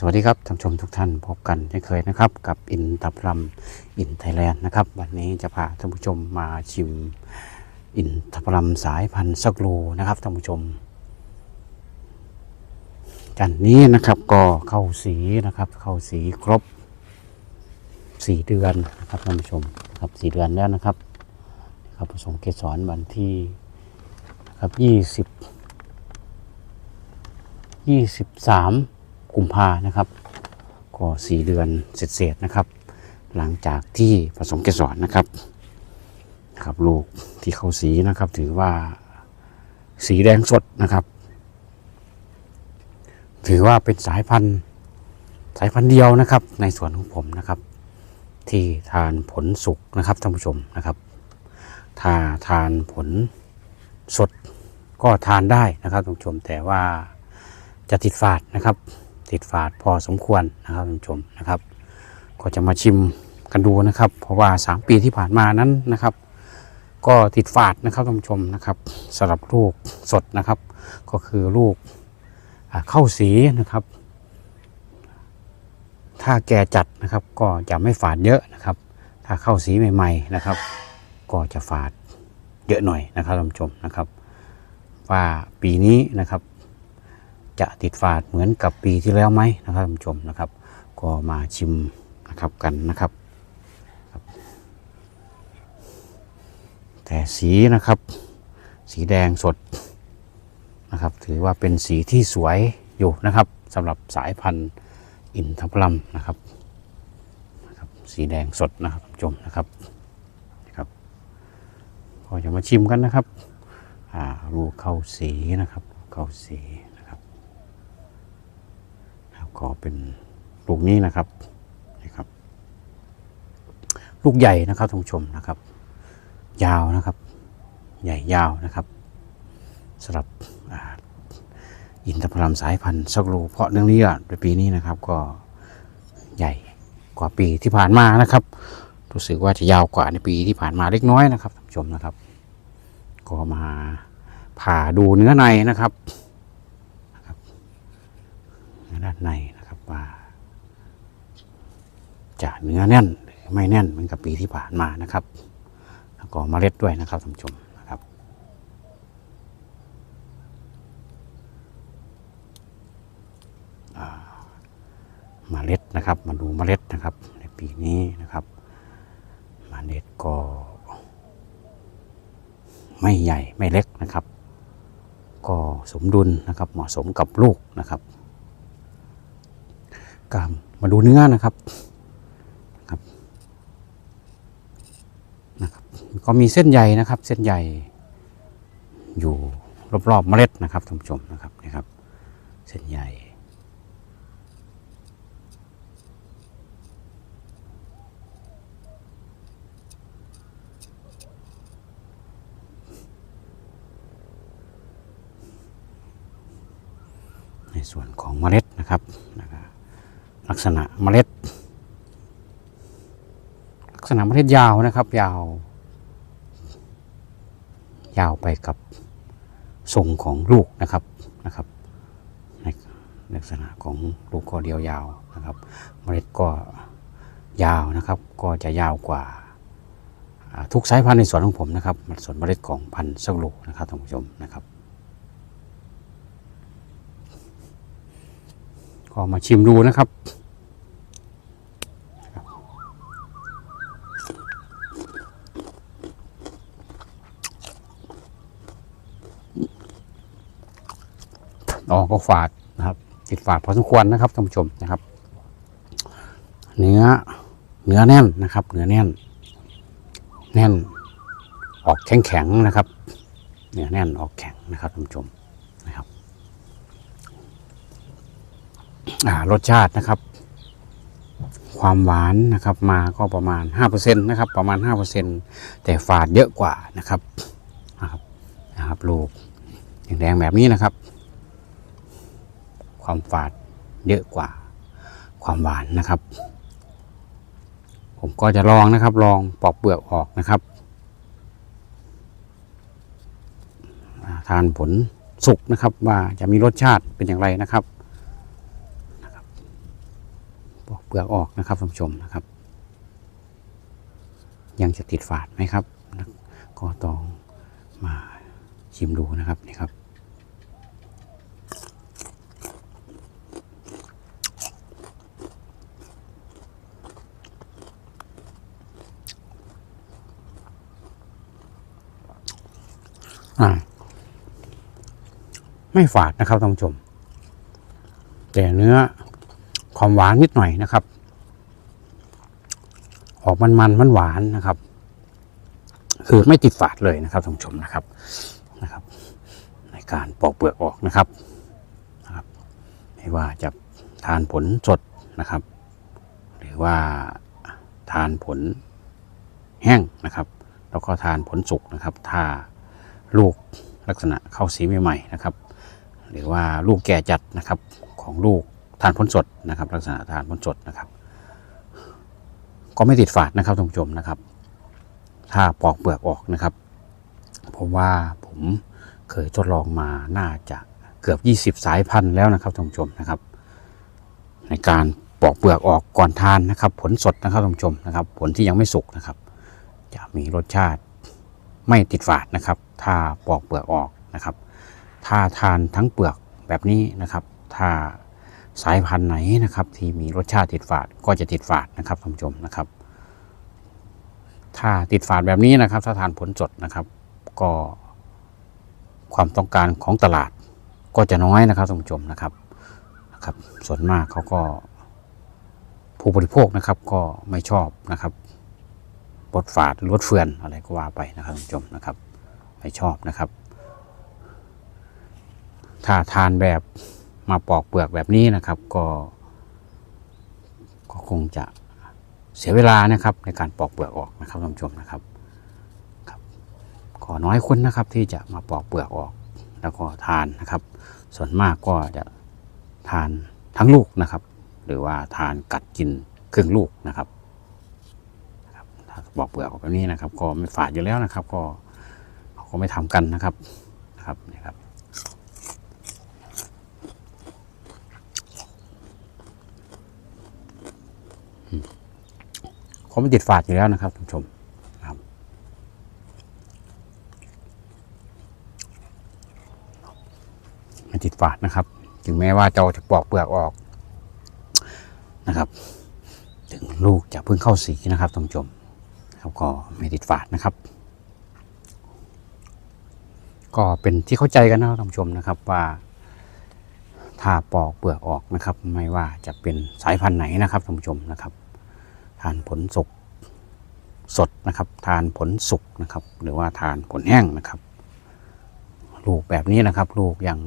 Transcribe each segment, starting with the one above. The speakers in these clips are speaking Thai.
สวัสดีครับท่านผู้ชมทุกท่านพบกันเช่นเคยนะครับ กับอินตับรำอินไทยแลนด์นะครับ วันนี้จะพาท่านผู้ชมมาชิมอินทับรำสายพันธุ์สักโลนะครับท่านผู้ชม กันนี้นะครับก็เข้าสีนะครับ เข้าสีครบสี่เดือนนะครับท่านผู้ชมครับสี่เดือนแล้วนะครับครับผสมเกสรวันที่ครับยี่สิบ23 กุมภานะครับ ก็4เดือนเศษๆนะครับ หลังจากที่ผสมเกสรนะครับครับลูกที่เข้าสีนะครับ ถือว่าสีแดงสดนะครับ ถือว่าเป็นสายพันธุ์สายพันธุ์เดียวนะครับ ในสวนของผมนะครับ ที่ทานผลสุกนะครับท่านผู้ชมนะครับ ถ้าทานผลสดก็ทานได้นะครับท่านผู้ชมแต่ว่าจะติดฝาดนะครับ ติดฝาดพอสมควรนะครับท่านผู้ชมนะครับ ก็จะมาชิมกันดูนะครับ เพราะว่า 3 ปีที่ผ่านมานั้นนะครับ ก็ติดฝาดนะครับท่านผู้ชมนะครับสำหรับลูกสดนะครับ ก็คือลูกเข้าสีนะครับ ถ้าแก่จัดนะครับก็จะไม่ฝาดเยอะนะครับ ถ้าเข้าสีใหม่ๆนะครับ ก็จะฝาดเยอะหน่อยนะครับท่านผู้ชมนะครับ ว่าปีนี้นะครับ จะติดฝาดเหมือนกับปีที่แล้วไหมนะครับท่านผู้ชมนะครับ ก็มาชิมนะครับกันนะครับ แต่สีนะครับ สีแดงสดนะครับ ถือว่าเป็นสีที่สวยอยู่นะครับสำหรับสายพันธุ์อินทผลัมนะครับนะครับสีแดงสดนะครับท่านผู้ชมนะครับนะครับก็จะมาชิมกันนะครับอ่ารูเข้าสีนะครับเข้าสี ก็เป็นลูกนี้นะครับนี่ครับ ลูกใหญ่นะครับท่านผู้ชมนะครับ ยาวนะครับ ใหญ่ยาวนะครับสำหรับอินทผลัมสายพันธุ์สักลูเพราะเรื่องนี้อะในปีนี้นะครับก็ใหญ่กว่าปีที่ผ่านมานะครับ รู้สึกว่าจะยาวกว่าในปีที่ผ่านมาเล็กน้อยนะครับท่านผู้ชมนะครับ ก็มาผ่าดูเนื้อในนะครับ ด้านในนะครับว่า จะเนื้อแน่นหรือไม่แน่นเหมือนกับปีที่ผ่านมานะครับ แล้วก็เมล็ดด้วยนะครับท่านผู้ชมนะครับอ่าเมล็ดนะครับมาดูเมล็ดนะครับ ในปีนี้นะครับเมล็ดก็ไม่ใหญ่ไม่เล็กนะครับ ก็สมดุลนะครับเหมาะสมกับลูกนะครับ กามมาดูเนื้อนะครับครับนะครับ ก็มีเส้นใยนะครับ เส้นใยอยู่รอบๆเมล็ดนะครับท่านผู้ชมนะครับนี่ครับ เส้นใยในส่วนของเมล็ดนะครับนะครับ ลักษณะเมล็ด ลักษณะเมล็ดยาวนะครับ ยาว ยาวไปกับทรงของลูกนะครับนะครับในลักษณะของลูกก็เดียวยาวนะครับ เมล็ดก็ยาวนะครับ ก็จะยาวกว่าอ่าทุกสายพันธุ์ในสวนของผมนะครับ ส่วนเมล็ดของพันธุ์สักลูกนะครับท่านผู้ชมนะครับ ก็มาชิมดูนะครับอ๋อก็ฝาดนะครับ ติดฝาดพอสมควรนะครับท่านผู้ชมนะครับ เนื้อเนื้อแน่นนะครับ เนื้อแน่น แน่น ออกแข็งแข็งนะครับ เนื้อแน่นออกแข็งนะครับท่านผู้ชมนะครับ อ่า รสชาตินะครับ ความหวานนะครับ มาก็ประมาณ5%นะครับ ประมาณ 5%แต่ฝาดเยอะกว่านะครับนะครับนะครับลูกแดงแบบนี้นะครับ ความฝาดเยอะกว่า ความหวานนะครับ ผมก็จะลองนะครับ ลองปอกเปลือกออกนะครับทานผลสุกนะครับว่าจะมีรสชาติเป็นอย่างไรนะครับ ปอกเปลือกออกนะครับท่านผู้ชมนะครับ ยังจะติดฝาดไหมครับ ก็ต้องมาชิมดูนะครับนี่ครับไม่ฝาดนะครับท่านผู้ชม แต่เนื้อ ความหวานนิดหน่อยนะครับ ออกมันมันมันหวานนะครับ คือไม่ติดฝาดเลยนะครับท่านผู้ชมนะครับนะครับ ในการปอกเปลือกออกนะครับนะครับ ไม่ว่าจะทานผลสดนะครับ หรือว่าทานผลแห้งนะครับ แล้วก็ทานผลสุกนะครับ ถ้าลูกลักษณะเข้าสีใหม่ๆนะครับ หรือว่าลูกแก่จัดนะครับของลูก ทานผลสดนะครับ ลักษณะทานผลสดนะครับ ก็ไม่ติดฝาดนะครับท่านผู้ชมนะครับ ถ้าปอกเปลือกออกนะครับผมว่าผมเคยทดลองมาน่าจะเกือบ 20 สายพันธุ์แล้วนะครับท่านผู้ชมนะครับ ในการปอกเปลือกออกก่อนทานนะครับ ผลสดนะครับท่านผู้ชมนะครับ ผลที่ยังไม่สุกนะครับ จะมีรสชาติไม่ติดฝาดนะครับ ถ้าปอกเปลือกออกนะครับ ถ้าทานทั้งเปลือกแบบนี้นะครับ ถ้า สายพันธุ์ไหนนะครับ ที่มีรสชาติติดฝาดก็จะติดฝาดนะครับท่านผู้ชมนะครับ ถ้าติดฝาดแบบนี้นะครับ ถ้าทานผลสดนะครับ ก็ความต้องการของตลาดก็จะน้อยนะครับท่านผู้ชมนะครับนะครับ ส่วนมากเขาก็ผู้บริโภคนะครับก็ไม่ชอบนะครับลดฝาดลดเฟือนอะไรก็ว่าไปนะครับท่านผู้ชมนะครับ ไม่ชอบนะครับ ถ้าทานแบบ มาปอกเปลือกแบบนี้นะครับก็ ก็คงจะเสียเวลานะครับในการปอกเปลือกออกนะครับท่านผู้ชมนะครับครับก็น้อยคนนะครับที่จะมาปอกเปลือกออก แล้วก็ทานนะครับ ส่วนมากก็จะทานทั้งลูกนะครับ หรือว่าทานกัดกินครึ่งลูกนะครับบถ้าปอกเปลือกออกแบบนี้นะครับ ก็ไม่ฝาดอยู่แล้วนะครับ ก็เขาก็ไม่ทำกันนะครับนะครับนี่ครับ เขาไม่ติดฝาดอยู่แล้วนะครับท่านผู้ชมนะครับไม่ติดฝาดนะครับ ถึงแม้ว่าเราจะปอกเปลือกออกนะครับ ถึงลูกจะเพิ่งเข้าสีนะครับท่านผู้ชมครับก็ไม่ติดฝาดนะครับ ก็เป็นที่เข้าใจกันนะครับท่านผู้ชมนะครับว่าถ้าปอกเปลือกออกนะครับ ไม่ว่าจะเป็นสายพันธุ์ไหนนะครับท่านผู้ชมนะครับ ทานผลสุกสดนะครับ ทานผลสุกนะครับ หรือว่าทานผลแห้งนะครับ ลูกแบบนี้นะครับ ลูกยัง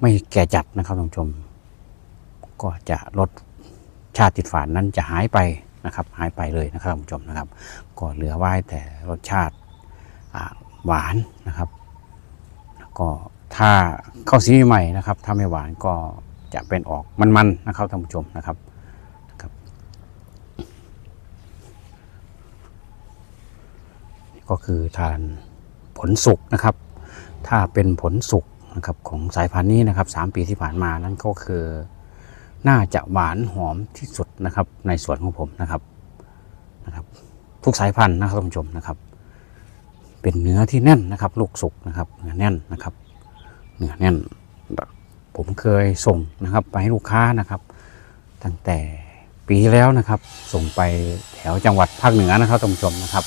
ไม่แก่จัดนะครับท่านผู้ชม ก็จะลดชาติติดฝาดนั้นจะหายไปนะครับ หายไปเลยนะครับท่านผู้ชมนะครับ ก็เหลือไว้แต่รสชาติหวานนะครับ ก็ถ้าเข้าสีใหม่นะครับ ถ้าไม่หวานก็จะเป็นออกมันๆนะครับท่านผู้ชมนะครับ ก็คือทานผลสุกนะครับ ถ้าเป็นผลสุกนะครับของสายพันธุ์นี้นะครับสามปีที่ผ่านมานั้นก็คือ น่าจะหวานหอมที่สุดนะครับในสวนของผมนะครับนะครับ ทุกสายพันธุ์นะครับท่านผู้ชมนะครับ เป็นเนื้อที่แน่นนะครับ ลูกสุกนะครับเนื้อแน่นนะครับเนื้อแน่นผมเคยส่งนะครับไปให้ลูกค้านะครับ ตั้งแต่ปีที่แล้วนะครับ ส่งไปแถวจังหวัดภาคเหนือนะครับท่านผู้ชมนะครับ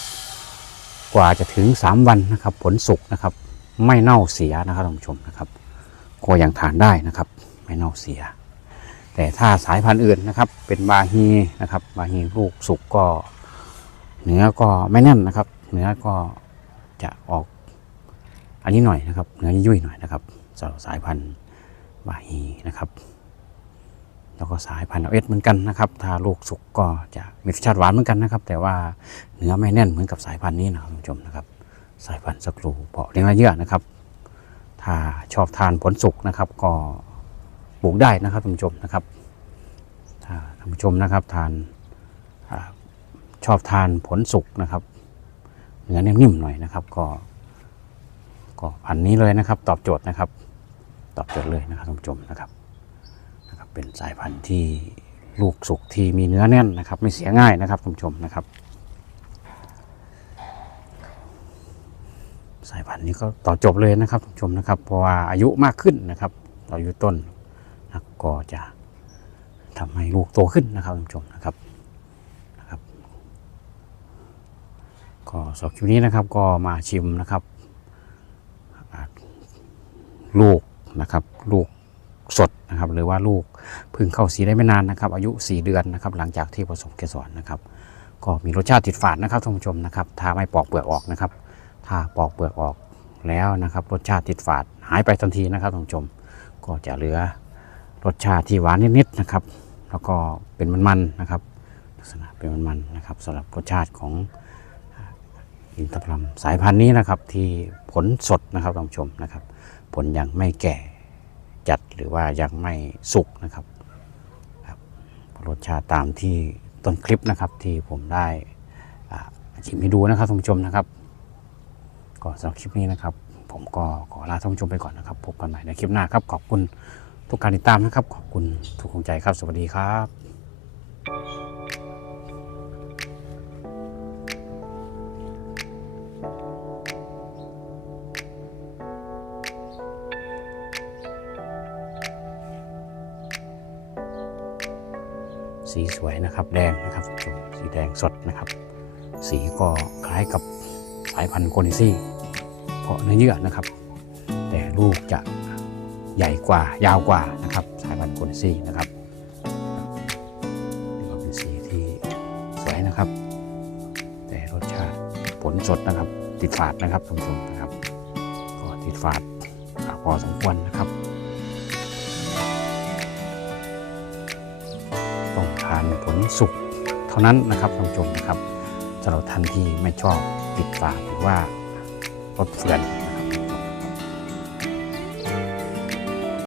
กว่าจะถึง 3 วันนะครับ ผลสุกนะครับ ไม่เน่าเสียนะครับท่านผู้ชมนะครับก็ยังทานได้นะครับ ไม่เน่าเสีย แต่ถ้าสายพันธุ์อื่นนะครับ เป็นบาฮีนะครับ บาฮีลูกสุกก็เนื้อก็ไม่แน่นนะครับ เนื้อก็จะออกอันนี้หน่อยนะครับ เนื้อยุ่ยหน่อยนะครับสำหรับสายพันธุ์บาฮีนะครับ แล้วก็สายพันธุ์เอสเหมือนกันนะครับถ้าลูกสุกก็จะมีรสชาติหวานเหมือนกันนะครับ แต่ว่าเนื้อไม่แน่นเหมือนกับสายพันธุ์นี้นะครับท่านผู้ชมนะครับ สายพันธุ์สกรูเพาะเลี้ยงระเยอะนะครับ ถ้าชอบทานผลสุกนะครับ ก็ปลูกได้นะครับท่านผู้ชมนะครับถ้าท่านผู้ชมนะครับทานชอบทานผลสุกนะครับเนื้อนิ่มๆหน่อยนะครับ ก็ ก็พันนี้เลยนะครับ ตอบโจทย์นะครับ ตอบโจทย์เลยนะครับท่านผู้ชมนะครับ เป็นสายพันธุ์ที่ลูกสุกที่มีเนื้อแน่นนะครับ ไม่เสียง่ายนะครับท่านผู้ชมนะครับ สายพันธุ์นี้ก็ต่อจบเลยนะครับท่านผู้ชมนะครับ เพราะว่าอายุมากขึ้นนะครับต่ออายุต้นนะก็จะทำให้ลูกโตขึ้นนะครับท่านผู้ชมนะครับนะครับก็สำหรับคลิปนี้นะครับก็มาชิมนะครับลูกนะครับลูก สดนะครับหรือว่าลูกเพึ่งเข้าสีได้ไม่นานนะครับ อายุ 4 เดือนนะครับ หลังจากที่ผสมเกสรนะครับ ก็มีรสชาติติดฝาดนะครับท่านผู้ชมนะครับถ้าไม่ปอกเปลือกออกนะครับ ถ้าปอกเปลือกออกแล้วนะครับ รสชาติติดฝาดหายไปทันทีนะครับท่านผู้ชม ก็จะเหลือรสชาติที่หวานนิดๆนะครับ แล้วก็เป็นมันๆนะครับ ลักษณะเป็นมันๆนะครับสำหรับรสชาติของอินทผลัมสายพันธุ์นี้นะครับที่ผลสดนะครับท่านผู้ชมนะครับ ผลยังไม่แก่ จัดหรือว่ายังไม่สุกนะครับครับรสชาติตามที่ต้นคลิปนะครับที่ผมได้ชิมให้ดูนะครับท่านผู้ชมนะครับก็สำหรับคลิปนี้นะครับ ผมก็ขอลาท่านผู้ชมไปก่อนนะครับพบกันใหม่ในคลิปหน้าครับขอบคุณทุกการติดตามนะครับ ขอบคุณทุกกำลังใจครับ สวัสดีครับ สีสวยนะครับ แดงนะครับชมสีแดงสดนะครับ สีก็คล้ายกับสายพันธุ์โกนิซี่ เพราะเนื้อเยื่อนะครับ แต่ลูกจะใหญ่กว่ายาวกว่านะครับ สายพันธุ์โกนิซี่นะครับนี่ก็เป็นสีที่สวยนะครับ แต่รสชาติผลสดนะครับ ติดฝาดนะครับท่านผู้ชมนะครับ ก็ติดฝาดพอสมควรนะครับานผลสุกเท่านั้นนะครับท่านผู้ชมนะครับสำหรับท่านที่ไม่ชอบติดฝาหรือว่ารสเฟื่อน